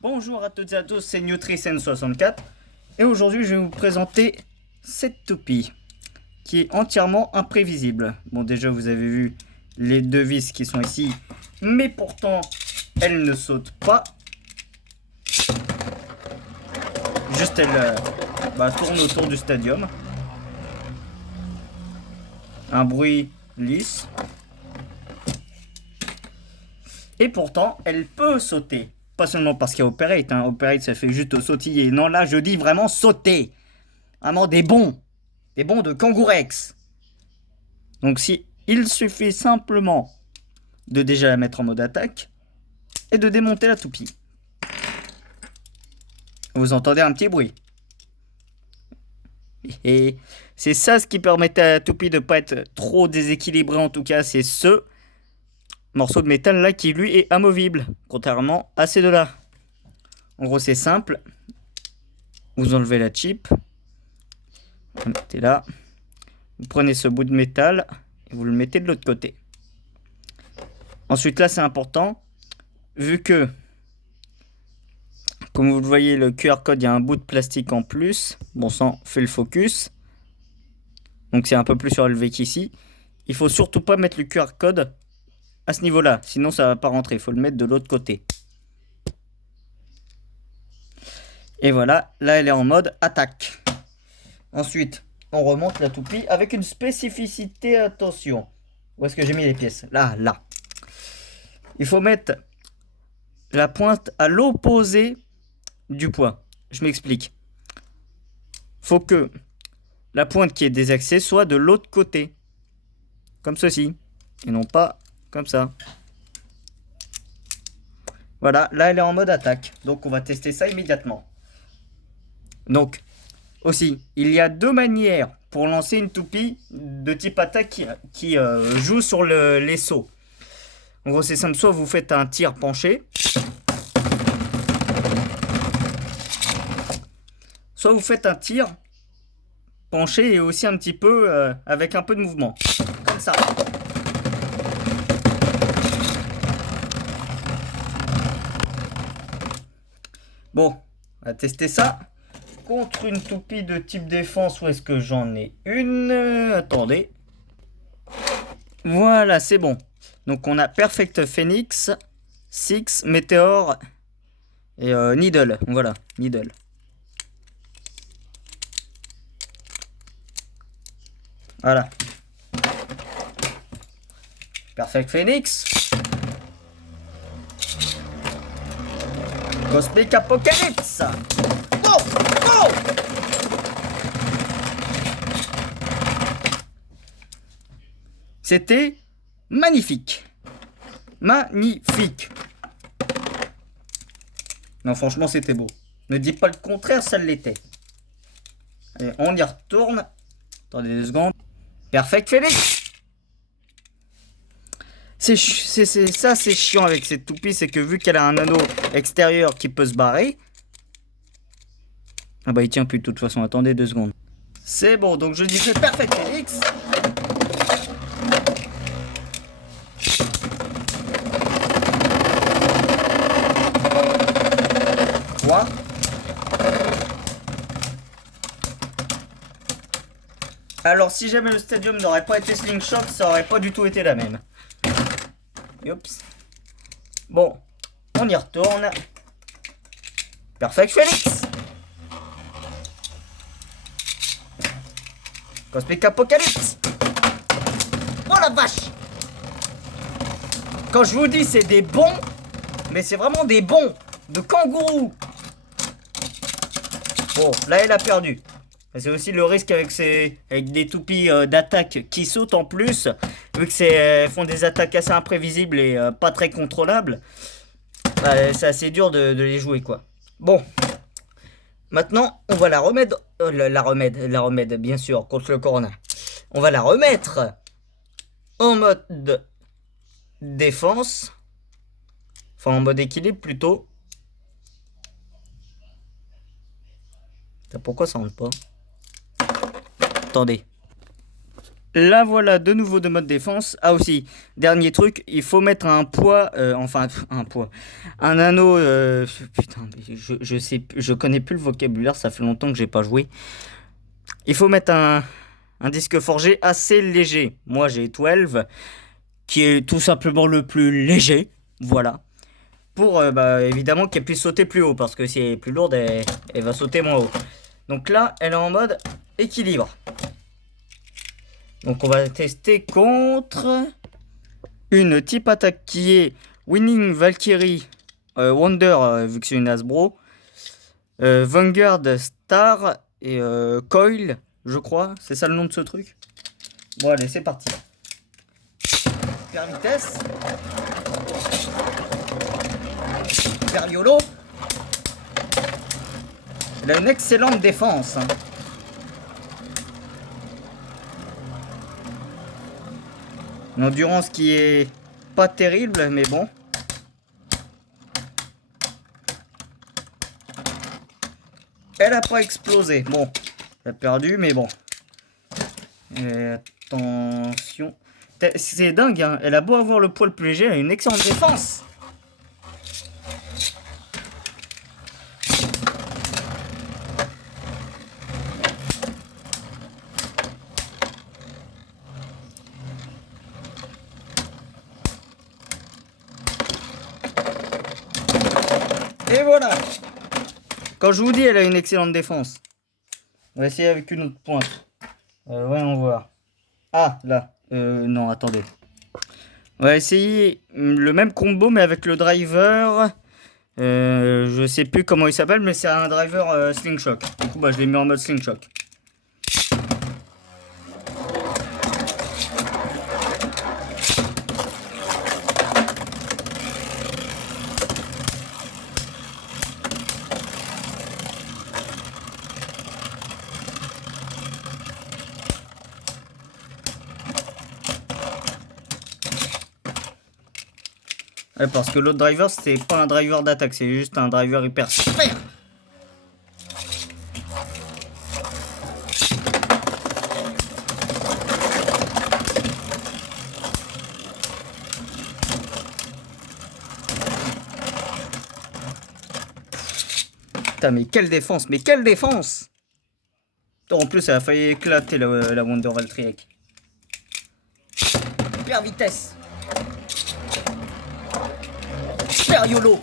Bonjour à toutes et à tous, c'est Nutrisen64 et aujourd'hui je vais vous présenter cette toupie qui est entièrement imprévisible. Bon, déjà vous avez vu les deux vis qui sont ici, mais pourtant elle ne saute pas. Juste elle tourne autour du stadium. Un bruit lisse. Et pourtant elle peut sauter. Pas seulement parce qu'il y a Operate, hein. Operate ça fait juste sautiller. Non, là je dis vraiment sauter. Vraiment des bons de Kangourex. Donc si il suffit simplement de déjà la mettre en mode attaque et de démonter la toupie. Vous entendez un petit bruit. Et c'est ça ce qui permet à la toupie de ne pas être trop déséquilibrée, en tout cas c'est ce morceau de métal là qui lui est amovible, contrairement à ces deux là. En gros c'est simple, vous enlevez la chip, vous le mettez là, vous prenez ce bout de métal et vous le mettez de l'autre côté. Ensuite là c'est important, vu que comme vous le voyez le QR code il y a un bout de plastique en plus, bon sang fait le focus, donc c'est un peu plus surélevé qu'ici. Il faut surtout pas mettre le QR code à ce niveau là, sinon ça va pas rentrer, il faut le mettre de l'autre côté. Et voilà, là elle est en mode attaque. Ensuite, on remonte la toupie avec une spécificité, attention. Où est-ce que j'ai mis les pièces? Là. Il faut mettre la pointe à l'opposé du poids. Je m'explique. Faut que la pointe qui est désaxée soit de l'autre côté. Comme ceci. Et non pas comme ça. Voilà, là elle est en mode attaque. Donc on va tester ça immédiatement. Donc, aussi, il y a deux manières pour lancer une toupie de type attaque qui joue sur les sauts. En gros, c'est simple, soit vous faites un tir penché, soit vous faites un tir penché et aussi un petit peu avec un peu de mouvement. Comme ça. Bon, on va tester ça. Contre une toupie de type défense, où est-ce que j'en ai une? Attendez. Voilà, c'est bon. Donc on a Perfect Phoenix, Six, Meteor et Needle. Voilà, Needle. Voilà. Perfect Phoenix. Cosmic Apocalypse. Oh! C'était magnifique. Magnifique. Non, franchement, c'était beau. Ne dis pas le contraire, ça l'était. Allez, on y retourne. Attendez 2 secondes. Perfect Phoenix. C'est chiant avec cette toupie, c'est que vu qu'elle a un anneau extérieur qui peut se barrer. Ah bah il tient plus de toute façon, attendez 2 secondes. C'est bon, donc je disais Perfect Phoenix. Alors si jamais le stadium n'aurait pas été slingshot, ça aurait pas du tout été la même. Oups. Bon, on y retourne. Perfect Phoenix. Cosmic Apocalypse. Oh la vache. Quand je vous dis c'est des bons, mais c'est vraiment des bons de kangourou. Bon, là elle a perdu. C'est aussi le risque avec des toupies d'attaque qui sautent en plus, vu que elles font des attaques assez imprévisibles et pas très contrôlables. C'est assez dur de les jouer quoi. Bon, maintenant on va la remettre, la remède bien sûr contre le corona. On va la remettre en mode défense, enfin en mode équilibre plutôt. Pourquoi ça rentre pas? Attendez. Là voilà, de nouveau de mode défense. Ah aussi, dernier truc, il faut mettre un poids, un anneau. Putain, je sais, je connais plus le vocabulaire, ça fait longtemps que j'ai pas joué. Il faut mettre un disque forgé assez léger. Moi j'ai 12, qui est tout simplement le plus léger, voilà. Pour évidemment qu'elle puisse sauter plus haut, parce que si elle est plus lourde, elle va sauter moins haut. Donc là, elle est en mode équilibre. Donc on va tester contre une type attaque qui est Winning Valkyrie Wonder, vu que c'est une Hasbro, Vanguard Star et Coil, je crois. C'est ça le nom de ce truc. Bon allez, c'est parti. Super vitesse. Super YOLO. Elle a une excellente défense. Hein. Une endurance qui est pas terrible, mais bon. Elle a pas explosé. Bon, elle a perdu, mais bon. Et attention. C'est dingue, hein. Elle a beau avoir le poil plus léger, elle a une excellente défense. Et voilà. Quand je vous dis, elle a une excellente défense. On va essayer avec une autre pointe. Voyons voir. Ah, là. Non, attendez. On va essayer le même combo, mais avec le driver. Je sais plus comment il s'appelle, mais c'est un driver Slingshot. Du coup, je l'ai mis en mode Slingshot. Ouais, parce que l'autre driver, c'était pas un driver d'attaque, c'est juste un driver hyper super. Putain, mais quelle défense, mais quelle défense! En plus, elle a failli éclater la Wonder Valkyrie. Super vitesse. Super YOLO.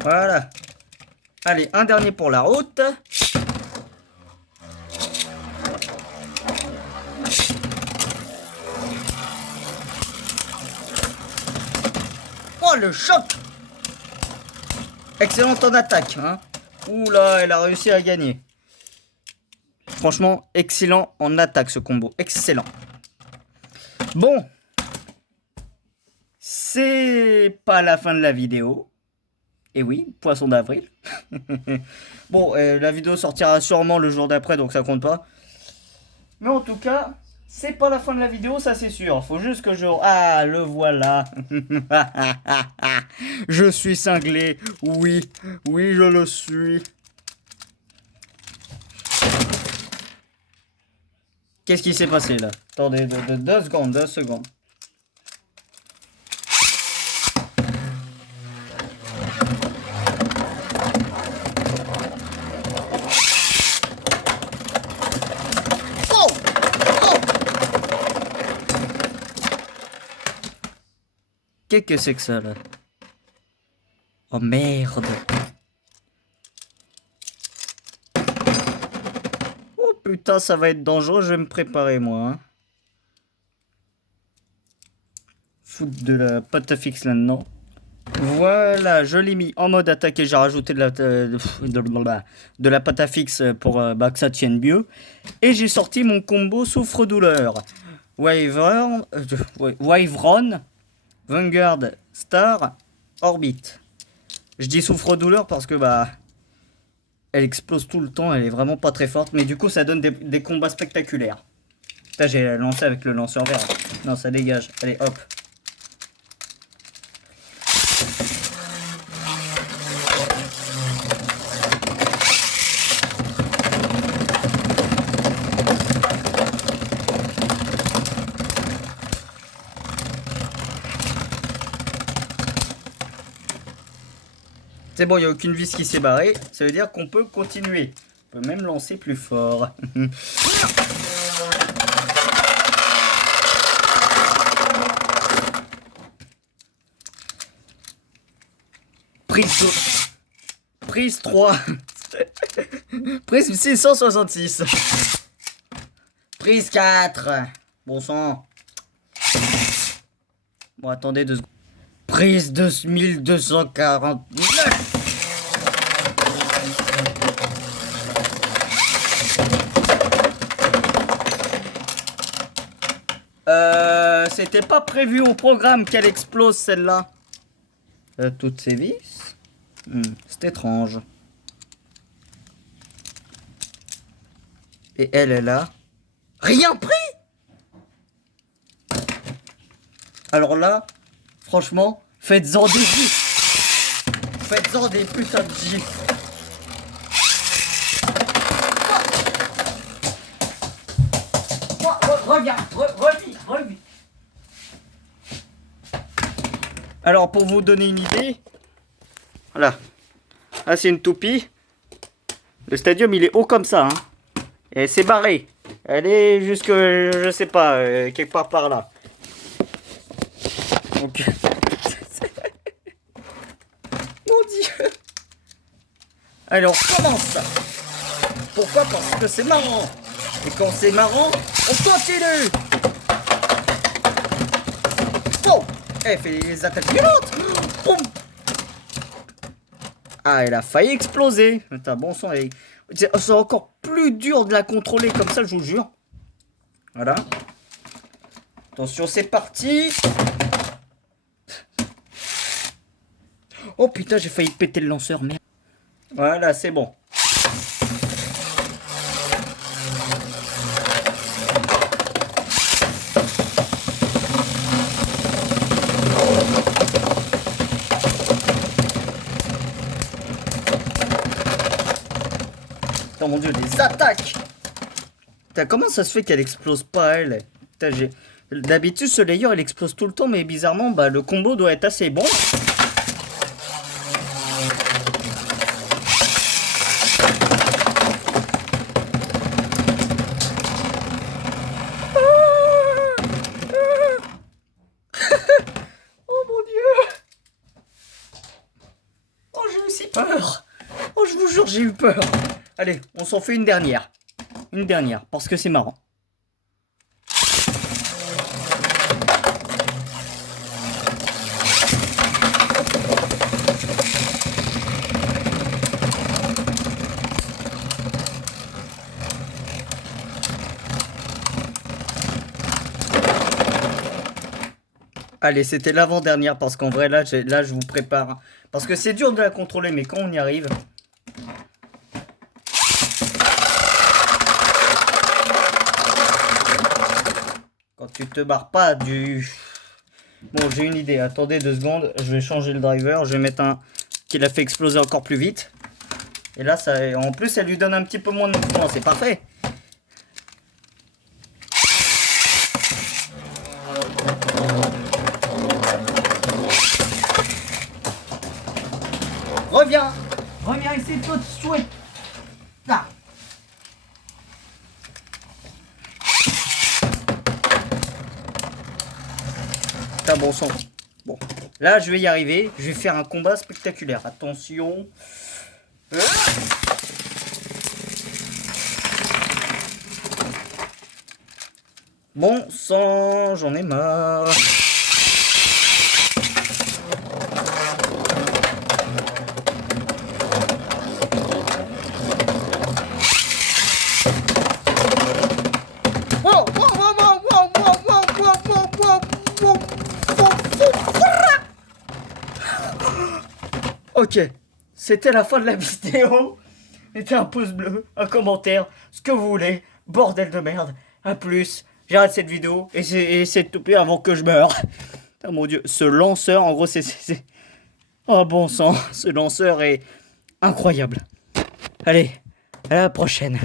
Voilà. Allez, un dernier pour la route. Oh, le choc! Excellente en attaque. Hein. Oula, elle a réussi à gagner. Franchement, excellent en attaque ce combo. Excellent. Bon. C'est pas la fin de la vidéo. Et oui, poisson d'avril. Bon, la vidéo sortira sûrement le jour d'après, donc ça compte pas. Mais en tout cas, c'est pas la fin de la vidéo, ça c'est sûr. Faut juste que je... Ah, le voilà. Je suis cinglé. Oui, oui, je le suis. Qu'est-ce qui s'est passé là? Attendez, 2 secondes, 2 secondes. Qu'est-ce que c'est que ça là? Oh merde! Oh putain, ça va être dangereux, je vais me préparer moi. Hein. Foutre de la pâte à fixe là-dedans. Voilà, je l'ai mis en mode attaque et j'ai rajouté de la pâte à fixe pour que ça tienne mieux. Et j'ai sorti mon combo souffre-douleur. Wyvern, Vanguard, Star, Orbit. Je dis souffre-douleur parce que elle explose tout le temps, elle est vraiment pas très forte. Mais du coup, ça donne des combats spectaculaires. Putain, j'ai lancé avec le lanceur vert. Non, ça dégage. Allez, hop. C'est bon, il n'y a aucune vis qui s'est barrée. Ça veut dire qu'on peut continuer. On peut même lancer plus fort. Prise 3. Prise 666. Prise 4. Bon sang. Bon, attendez 2 secondes. Prise 2249. C'était pas prévu au programme qu'elle explose celle-là. Toutes ces vis. C'est étrange. Et elle est là. Rien pris. Alors là, franchement, faites-en des gifs. Faites-en des putains de gifs. Reviens, reviens. Alors, pour vous donner une idée, voilà. Là, c'est une toupie. Le stadium, il est haut comme ça. Hein. Et c'est barré. Elle est jusque, je sais pas, quelque part par là. Donc... Mon Dieu. Allez, on recommence. Pourquoi? Parce que c'est marrant. Et quand c'est marrant, on continue. Oh, elle fait des attaques violentes. Boum. Ah, elle a failli exploser. Putain, bon sang, c'est encore plus dur de la contrôler comme ça, je vous jure. Voilà. Attention, c'est parti. Oh putain, j'ai failli péter le lanceur, merde. Voilà, c'est bon. Oh mon dieu, les attaques! Putain, comment ça se fait qu'elle explose pas, elle? Putain, d'habitude, ce layer, elle explose tout le temps, mais bizarrement, bah, le combo doit être assez bon. Oh mon dieu! Oh, j'ai eu si peur! Oh, je vous jure, j'ai eu peur! Allez, on s'en fait une dernière. Une dernière, parce que c'est marrant. Allez, c'était l'avant-dernière, parce qu'en vrai, là, je vous prépare. Parce que c'est dur de la contrôler, mais quand on y arrive... Quand tu te barres pas du... Bon, j'ai une idée. Attendez 2 secondes. Je vais changer le driver. Je vais mettre un qui l'a fait exploser encore plus vite. Et là, ça, en plus, ça lui donne un petit peu moins de mouvement. C'est parfait. Reviens. Reviens ici tout de suite. Là. Putain, bon sang. Bon. Là, je vais y arriver. Je vais faire un combat spectaculaire. Attention. Bon sang, j'en ai marre. Ok, c'était la fin de la vidéo. Mettez un pouce bleu, un commentaire, ce que vous voulez. Bordel de merde. A plus. j'arrête cette vidéo et essaie de toper avant que je meure. Oh mon dieu, ce lanceur, en gros, oh bon sang, ce lanceur est incroyable. Allez, à la prochaine.